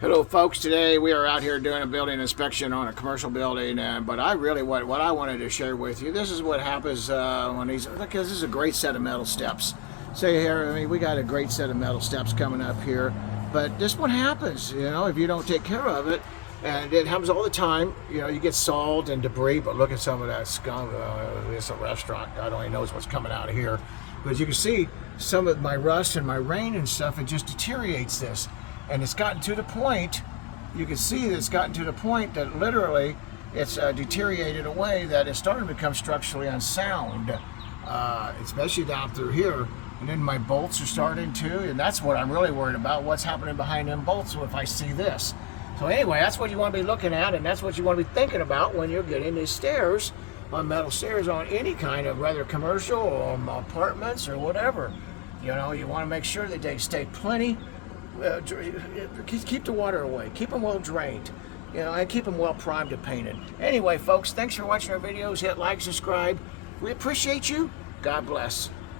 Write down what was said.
Hello folks, today we are out here doing a building inspection on a commercial building, but what I wanted to share with you, this is what happens when look, this is a great set of metal steps. Say here, I mean, we got a great set of metal steps coming up here, but this one happens, if you don't take care of it, and it happens all the time. You get salt and debris, but look at some of that scum. It's a restaurant, God only knows what's coming out of here. But as you can see, some of my rust and my rain and stuff, it just deteriorates this. And it's gotten to the point, you can see that it's gotten to the point that literally it's deteriorated away, that it's starting to become structurally unsound, especially down through here. And then my bolts are starting to, and that's what I'm really worried about, what's happening behind them bolts if I see this. So anyway, that's what you want to be looking at, and that's what you want to be thinking about when you're getting these stairs, on metal stairs, on any kind of, whether commercial or apartments or whatever. You want to make sure that they stay plenty. Keep the water away, keep them well drained, and keep them well primed and painted. Anyway folks, thanks for watching our videos. Hit like, subscribe. We appreciate you. God bless.